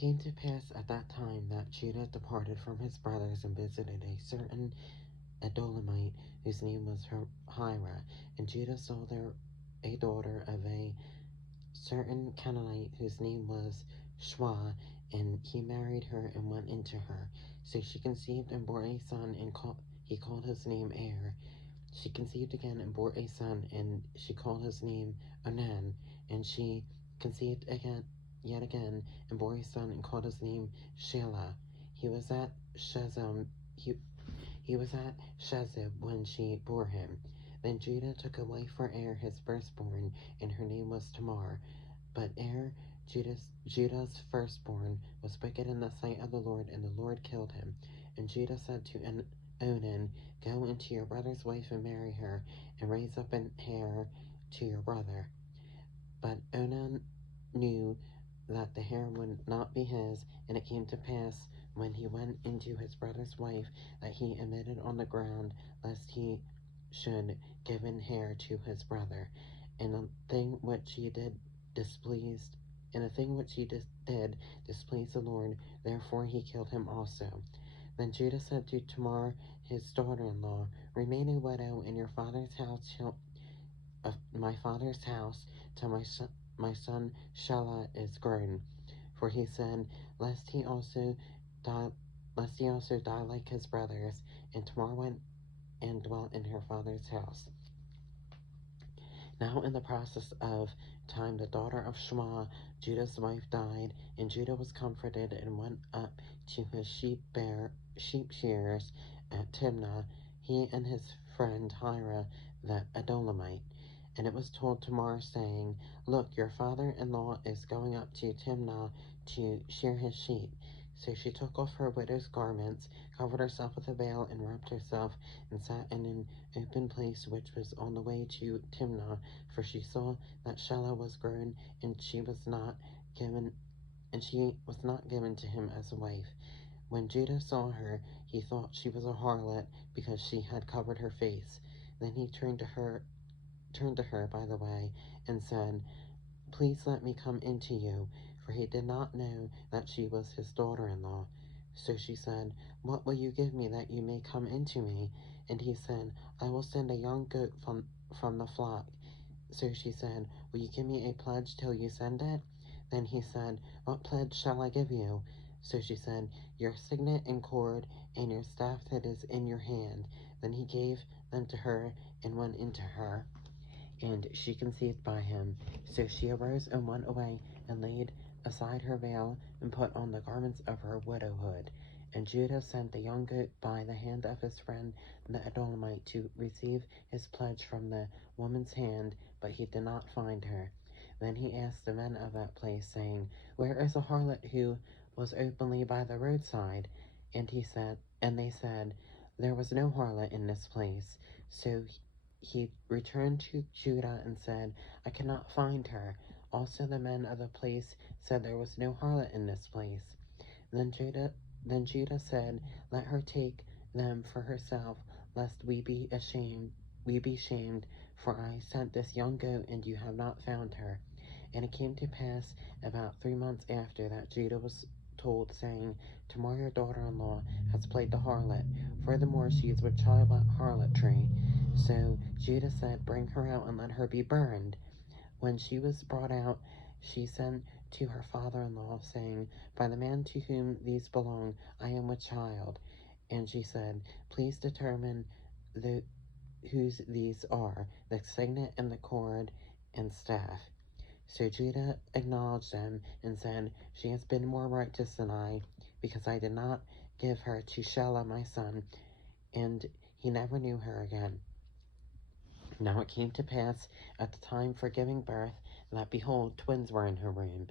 came to pass at that time that Judah departed from his brothers and visited a certain Edolamite whose name was Hira. And Judah saw there a daughter of a certain Canaanite whose name was Shua, and he married her and went into her. So she conceived and bore a son, and he called his name Er. She conceived again and bore a son, and she called his name Onan. And she conceived yet again, and bore a son, and called his name Shelah. He was at Shezib when she bore him. Then Judah took a wife for Er, his firstborn, and her name was Tamar. But Er, Judah's firstborn, was wicked in the sight of the Lord, and the Lord killed him. And Judah said to Onan, "Go into your brother's wife and marry her, and raise up an heir to your brother." But Onan knew that the heir would not be his, and it came to pass, when he went into his brother's wife, that he emitted on the ground, lest he should give an heir to his brother. And the thing which he did displeased the Lord, therefore he killed him also. Then Judah said to Tamar, his daughter-in-law, "Remain a widow in your father's house my father's house till my son Shelah is grown." For he said, lest he also die like his brothers. And Tamar went and dwelt in her father's house. Now in the process of time the daughter of Shema, Judah's wife, died, and Judah was comforted and went up to his sheep shearers at Timnah, he and his friend Hira the Adulamite. And it was told Tamar, saying, "Look, your father-in-law is going up to Timnah to shear his sheep." So she took off her widow's garments, covered herself with a veil, and wrapped herself, and sat in an open place which was on the way to Timnah, for she saw that Shelah was grown, and she was not given to him as a wife. When Judah saw her, he thought she was a harlot, because she had covered her face. Then he turned to her by the way, and said, "Please let me come into you," for he did not know that she was his daughter-in-law. So she said, "What will you give me that you may come into me?" And he said, "I will send a young goat from the flock." So she said, "Will you give me a pledge till you send it?" Then he said, "What pledge shall I give you?" So she said, "Your signet and cord, and your staff that is in your hand." Then he gave them to her, and went into her, and she conceived by him. So she arose and went away, and laid aside her veil, and put on the garments of her widowhood. And Judah sent the young goat by the hand of his friend the Edolamite to receive his pledge from the woman's hand, but he did not find her. Then he asked the men of that place, saying, "Where is the harlot who was openly by the roadside?" And they said, "There was no harlot in this place." So he returned to Judah and said, "I cannot find her." Also the men of the place said, "There was no harlot in this place." Then Judah said, "Let her take them for herself, lest we be shamed, for I sent this young goat, and you have not found her." And it came to pass about 3 months after that Judah was told, saying, "Tamar your daughter-in-law has played the harlot. Furthermore, she is with child by harlotry." So Judah said, "Bring her out and let her be burned." When she was brought out, she sent to her father-in-law, saying, "By the man to whom these belong, I am with child." And she said, "Please determine whose these are, the signet and the cord and staff." So Judah acknowledged them, and said, "She has been more righteous than I, because I did not give her to Shelah my son." And he never knew her again. Now it came to pass at the time for giving birth, that, behold, twins were in her womb.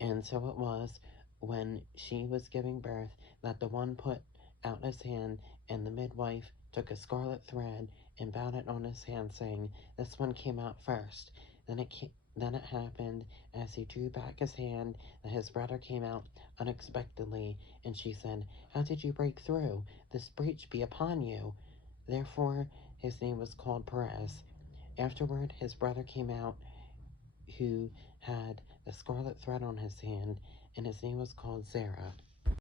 And so it was, when she was giving birth, that the one put out his hand, and the midwife took a scarlet thread, and bound it on his hand, saying, "This one came out first." Then it happened, as he drew back his hand, that his brother came out unexpectedly. And she said, "How did you break through? This breach be upon you." Therefore his name was called Perez. Afterward his brother came out, who had the scarlet thread on his hand, and his name was called Zerah.